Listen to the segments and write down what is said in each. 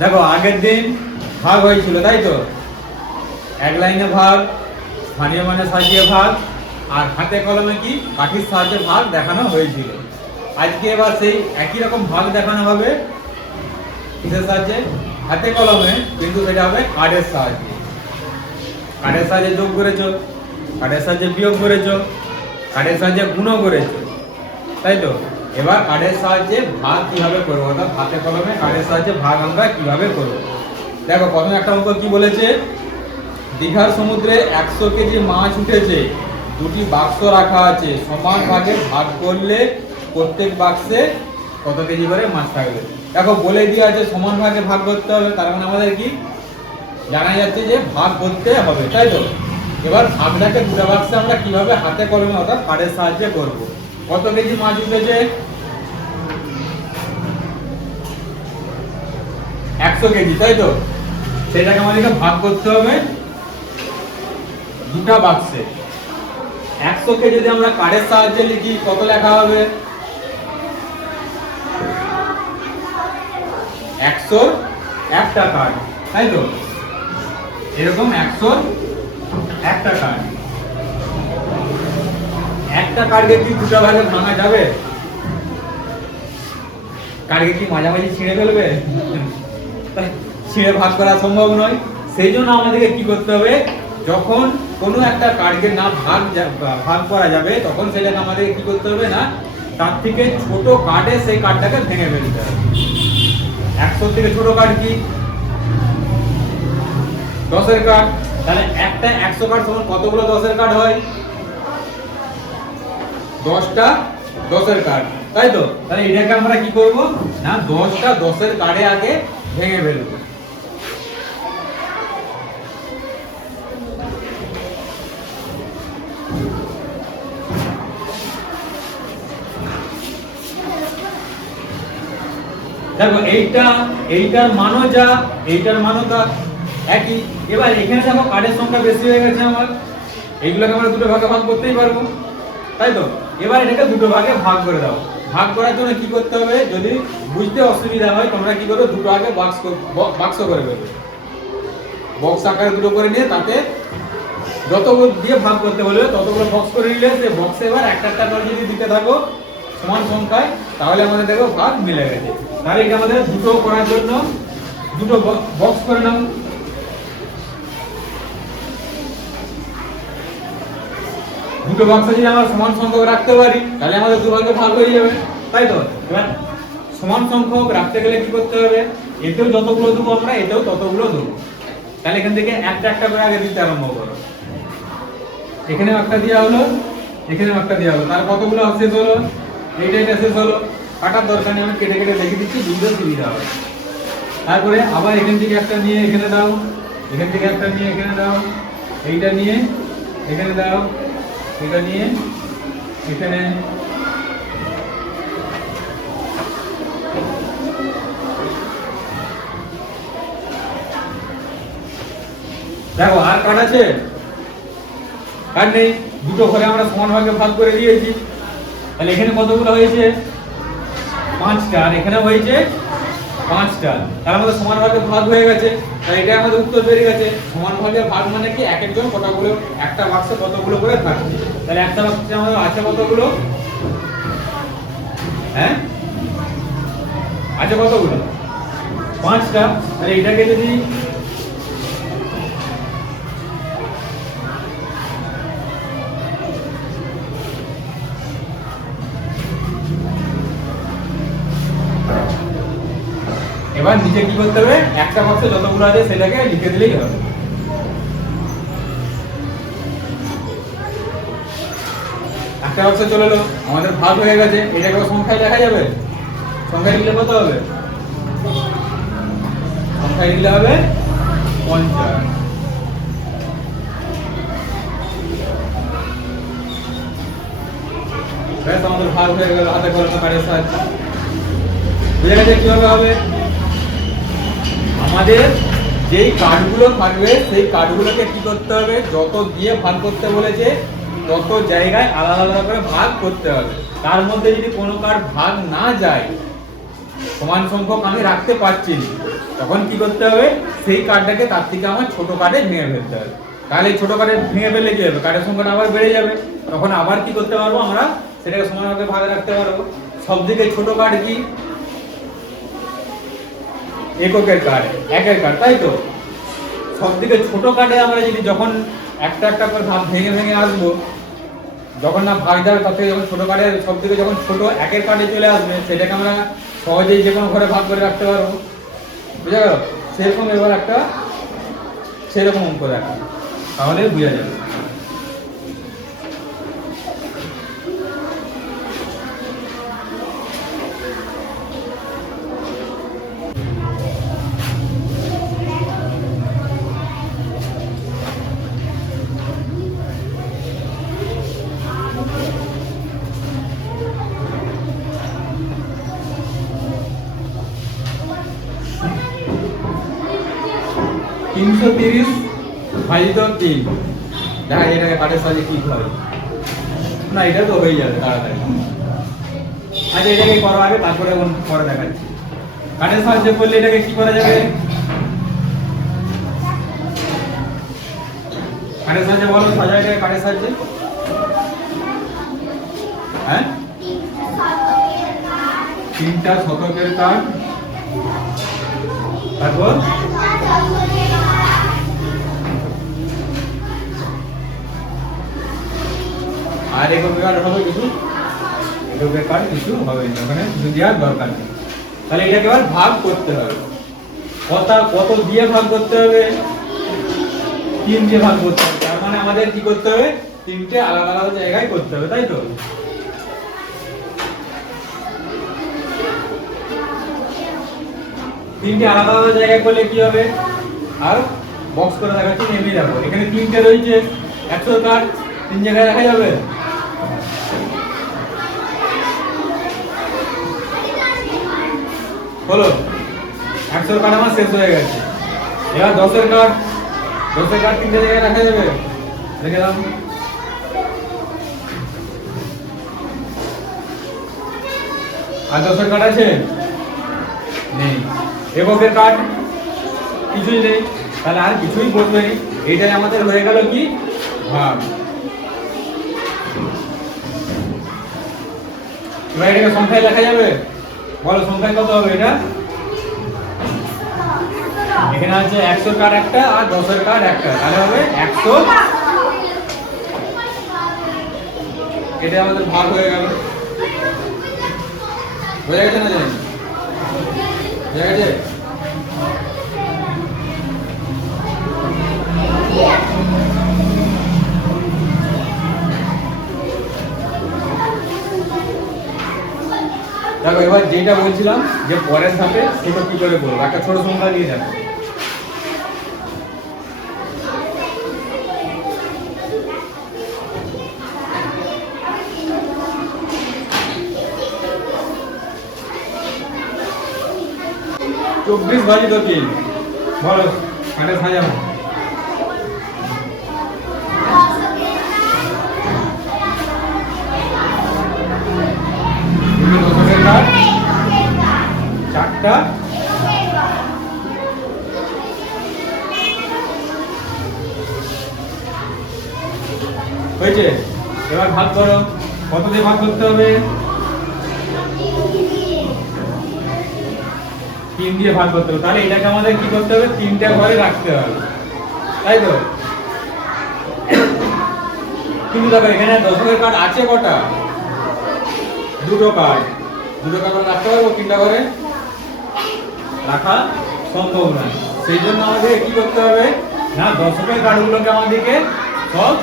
দেখো আগের দিন ভাগ হয়েছিল তাই তো, এক লাইনে ভাগ, স্থানীয় মানে সাজিয়ে ভাগ, আর হাতে কলমে কি কাঠির সাহায্যে ভাগ দেখানো হয়েছিল। আজকে এবার সেই একই রকম ভাগ দেখানো হবে, কিসের সাহায্যে? হাতে কলমে, কিন্তু সেটা হবে কার্ডের সাহায্যে। কার্ডের সাহায্যে যোগ করেছো, কার্ডের সাহায্যে বিয়োগ করেছো, কার্ডের সাহায্যে গুণও করেছো, তাই তো। এবার কার্ডের সাহায্যে ভাগ কিভাবে করবো, অর্থাৎ হাতে কলমে কার্ডের সাহায্যে ভাগ আমরা কিভাবে করবো। দেখো প্রথমে একটা অঙ্ক কি বলেছে, দীঘার সমুদ্রে 100 কেজি মাছ উঠেছে, দুটি বাক্স রাখা আছে, সমান ভাগে ভাগ করলে প্রত্যেক বাক্সে কত কেজি করে মাছ থাকবে। দেখো বলে দিয়ে আছে সমান ভাগে ভাগ করতে হবে, তার মানে আমাদের কি জানা যাচ্ছে যে ভাগ করতে হবে, তাই তো। এবার ভাগটাকে দুটো বাক্সে আমরা কিভাবে হাতে কলমে অর্থাৎ কার্ডের সাহায্যে করব। কত কেজি মাছ উঠেছে? 100 কেজি, তাই তো। সেটাকে আমাদেরকে ভাগ করতে হবে দুটো বাক্সে। 100 কে যদি আমরা কার্ডের সাহায্যে লিখি কত লেখা হবে? 100 একটা কার্ড, তাই তো। এরকম 100 একটা কার্ড। একটা কার্ডকে কি দুটো ভাগে ভাঙা যাবে? কার্ডকে কি মাঝামাঝি ছিঁড়ে ফেলবে? ছিঁড়ে ভাগ করা সম্ভব নয়। সেই জন্য আমাদেরকে কি করতে হবে, যখন কোনো একটা কার্ডকে না ভাগ করা যাবে তখন সেটাকে আমাদের কি করতে হবে না, তার থেকে ছোট কার্ডে সেই কার্ডটাকে ভেঙে ফেলতে হবে। 100 থেকে ছোট কার্ড কি? 10-এর কার্ড। তাহলে একটা 100 কার্ড সমান কতগুলো 10-এর কার্ড হয়? 10টা 10-এর কার্ড, তাই তো। তাহলে এটাকে আমরা কি করব না, 10টা 10-এর কার্ডে আগে ভেঙে ফেলবো। দেখো এইটার মানও যা, এইটার মানও তা একই। এবার এখানে দেখো কার্ডের সংখ্যা বেশি হয়ে গেছে আমার, এইগুলোকে আমরা দুটো ভাগে ভাগ করতেই পারবো, তাই তো। এবার এটাকে দুটো ভাগে ভাগ করে দাও। ভাগ করার জন্য কি করতে হবে, যদি বুঝতে অসুবিধা হয় তোমরা কি করো, দুটো আগে বাক্স করে দেবে, বক্স আকারে দুটো করে নিয়ে তাতে যতগুলো দিয়ে ভাগ করতে বলবে ততগুলো বক্স করে নিলে সেই বক্সে এবার একটা একটা করে যদি দিতে থাকো সমান সংখ্যায়, তাহলে আমাদের দেখো ভাগ মিলে গেছে। তাহলে এটা আমাদের দুটো করার জন্য দুটো বক্স করে নাও। দুটো বাক্স যদি আমরা সমান সংখ্যক রাখতে পারি তাহলে আমাদের দুভাগে ভাগ হয়ে যাবে, তাই তো। এবার সমান সংখ্যক রাখতে গেলে কি করতে হবে, এতেও যতগুলো দেবো আমরা এতেও ততগুলো দেবো। তাহলে এখান থেকে একটা একটা করে আগে দিতে আরম্ভ করো। এখানেও একটা দেওয়া হলো, এখানেও একটা দেওয়া হলো, তার কতগুলো শেষ হলো? এইটা শেষ হলো। কাটার দরকার নেই, আমি কেটে কেটে লিখে দিচ্ছি, বুঝতে সুবিধা হবে। তারপরে আবার এখান থেকে একটা নিয়ে এখানে দাও, এখান থেকে একটা নিয়ে এখানে দাও, এইটা নিয়ে এখানে দাও, এটা নিয়ে এখানে। দেখো আর কার্ড আছে? কার্ড নেই। দুটো ঘরে আমরা সমান ভাগে ভাগ করে দিয়েছি। তাহলে এখানে কতগুলো হয়েছে? 5টা, আর এখানে হয়েছে 5টা। তার আমাদের সমান ভাগে ভাগ হয়ে গেছে। তাহলে এটা আমাদের উত্তর বেরিয়ে গেছে। সমান ভাগে ভাগ মানে কি, এক একজন কতগুলো, একটা বাক্সে কতগুলো করে থাকবে। তাহলে একটা বাক্সে আমাদের আছে কতগুলো? হ্যাঁ আছে কতগুলো? 5টা। তাহলে এটাকে যদি এবার নিচে কি করতে হবে, একটা বাক্সে যতগুলো আছে সেটাকে লিখে দিলেই হবে। একটা বাক্সে চলে এলো, আমাদের ভাগ হয়ে গেছে। এটাকে সংখ্যায় লেখা যাবে? সংখ্যায় লিখলে কত হবে? সংখ্যায় লিখলে হবে 50। ব্যাস আমাদের ভাগ হয়ে গেল হাতে কলমে কার্ডের সাহায্যে। বুঝে গেছে কিভাবে হবে? আমাদের যেই কার্ডগুলো থাকবে সেই কার্ডগুলোকে কি করতে হবে, যত দিয়ে ভাগ করতে বলেছে তত জায়গায় আলাদা আলাদা করে ভাগ করতে হবে। তার মধ্যে যদি কোনো কার্ড ভাগ না যায় সমান সংখ্যক আমি রাখতে পারছি না, তখন কি করতে হবে, সেই কার্ডটাকে তার থেকে আমার ছোট কার্ডে ভেঙে ফেলতে হবে। তাহলে এই ছোট কার্ডে ভেঙে ফেললে কি হবে, কার্ডের সংখ্যাটা আবার বেড়ে যাবে, তখন আবার কি করতে পারবো, আমরা সেটাকে সমানভাবে ভাগে রাখতে পারবো। সব থেকে ছোট কার্ড কি, এককের কার্ড, একের কার্ড, তাই তো। সব থেকে ছোট কার্ডে আমরা যদি যখন একটা একটা করে ভাগ ভেঙে ভেঙে আসবো, যখন না ভাগ যাবে তার থেকে যখন ছোট কার্ডের সব থেকে যখন ছোট একের কার্ডে চলে আসবে, সেটাকে আমরা সহজেই যে কোনো ঘরে ভাগ করে রাখতে পারবো। বুঝা গেল? সেরকম এবার একটা সেরকম অঙ্ক দেখা, তাহলে বুঝা যাবে। তিনশো 30 ভাজিত 3, দেখা এটাকে কাঠের সাহায্যে কি হবে না, এটা তো হয়ে যাবে তাড়াতাড়ি। আচ্ছা এটাকে করা আগে, তারপরে পরে দেখাচ্ছি। কাঠের সাহায্যে করলে এটাকে কি করা যাবে, কাঠের সাহায্যে বলো, সাজা এটাকে কাঠের সাহায্যে। হ্যাঁ, 3টা শতকের কাঠ, তারপর আর এককের কার্ড হবে কিছু, এককের কার্ড কিছু হবে না, ওখানে কিছু দেওয়ার দরকার নেই। তাহলে এটাকে এবার ভাগ করতে হবে। কত দিয়ে ভাগ করতে হবে, 3 দিয়ে ভাগ করতে হবে। তার মানে আমাদের কি করতে হবে, 3টে আলাদা আলাদা জায়গায় করতে হবে, তাই তো। তিনটে আলাদা আলাদা জায়গায় করলে কি হবে, আর বক্স করে দেখাচ্ছি, নেমে যাবো। এখানে 3টে রয়েছে, 100 কার্ড 3 জায়গায় রাখা যাবে। হলো, 100 কার্ড আমার শেষ হয়ে গেছে। এবার 10-এর কার্ড, 10-এর কার্ড 3টে জায়গায় রাখা যাবে, রেখে দাও। আর 10-এর কার্ড আছে, নেই। এককের কার্ড কিছুই নেই, তাহলে আর কিছুই বলবে না। এইটাই আমাদের হয়ে গেল কি, ভাগ। এবার এটাকে সংখ্যায় লেখা যাবে, বলো সংখ্যায় কত হবে এটা। এখানে আছে 100 কার্ড একটা আর 10-এর কার্ড একটা, তাহলে হবে 100। এটা আমাদের ভাগ হয়ে গেল। বোঝা গেছে না, জানি বোঝা গেছে। দেখো এবার যেটা বলছিলাম যে পরের ধাপে সেটা কি করে বলবো, একটা ছোট সংখ্যা দিয়ে দেখো। চব্বিশ ভাজিত 3, বলো কাটে সাজাবো। চারটা হয়েছে, এবার ভাগ করো, কত দিয়ে ভাগ করতে হবে, 3 দিয়ে ভাগ করতে হবে। তাহলে এটাকে আমাদের কি করতে হবে, 3টা ঘরে রাখতে হবে, তাই তো। কিন্তু দেখো এখানে দশকের কার্ড আছে কটা, 2টো কার্ড, 2টো কার্ড রাখতে পারবো 3টা ঘরে, রাখা সম্ভব নয়। সেই জন্য আমাদের কি করতে হবে না, দশকের কার্ডগুলোকে আমাদেরকে সব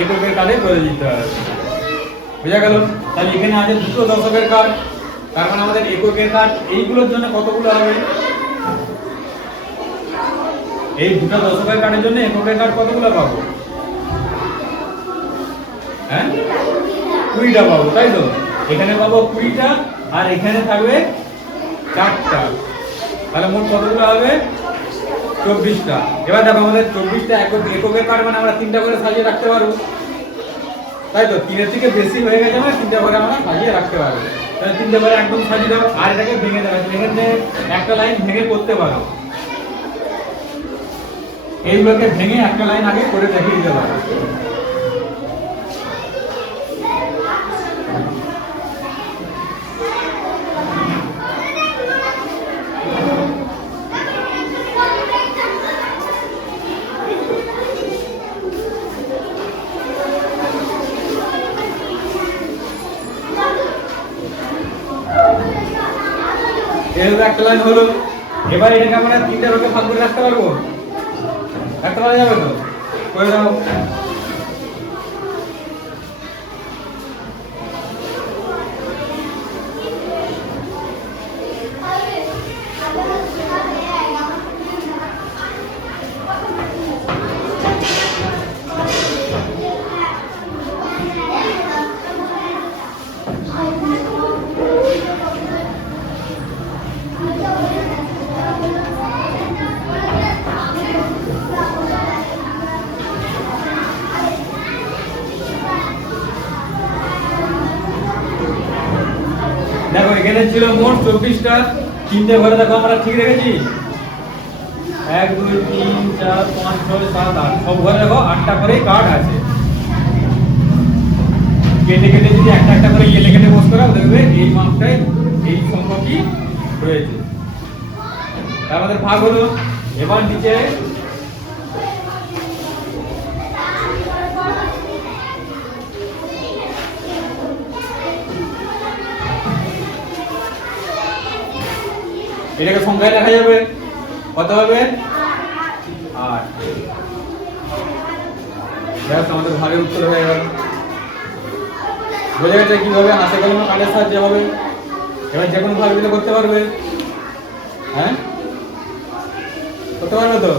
এককের কার্ডে করে দিতে হবে। বুঝা গেল? তাহলে এখানে আছে 2টো দশকের কার্ড, তার মানে আমাদের এককের কার্ড এইগুলোর জন্য কতগুলো হবে, এই 2টা দশকের কার্ডের জন্য এককের কার্ড কতগুলো পাবো, হ্যাঁ 20টা পাবো, তাই তো। এখানে পাবো 20টা আর এখানে থাকবে 4টা, তাহলে মোট কতগুলো হবে, 24টা। এবার দেখো আমাদের 24টা এককের কার্ড, মানে আমরা 3টা করে সাজিয়ে রাখতে পারবো, তাই তো। 3-এর থেকে বেশি হয়ে গেছে, আমরা 3টা করে আমরা সাজিয়ে রাখতে পারবো। তাহলে তিনটে ঘরে একদম সাজিয়ে দাও আর এটাকে ভেঙে দেবে, এখানে একটা লাইন ভেঙে করতে পারো, এইগুলোকে ভেঙে একটা লাইন আগে করে দেখিয়ে দিতে পারো। এরকম একটা লাইন হলো। এবার এটাকে আমরা তিনটা রোকে ভাগ করে রাখতে পারবো, রাখতে পারা যাবে তো? করে দাও। দেখো এখানে ছিল মোট 24টা, তিনটে ঘরে দেখো আমরা ঠিক রেখেছি, 1 2 3 4 5 6 7 8, সব ঘরে দেখো 8টা করে কার্ড আছে। কেটে কেটে যদি একটা একটা করে কেটে কেটে বস করাও দেখবে এই মাপটাই এই সংখ্যাটি রয়েছে। আমাদের ভাগ হলো। এবার নিচে এটাকে সংখ্যায় লেখা যাবে, কত হবে? 8। ব্যাস আমাদের ভাগের উত্তর হয়ে গেল। বোঝা গেছে কিভাবে হাতে কলমে কাঠের সাহায্যে হবে। এবার যে কোনো ভাগ দিলে করতে পারবে, হ্যাঁ করতে পারবে তো।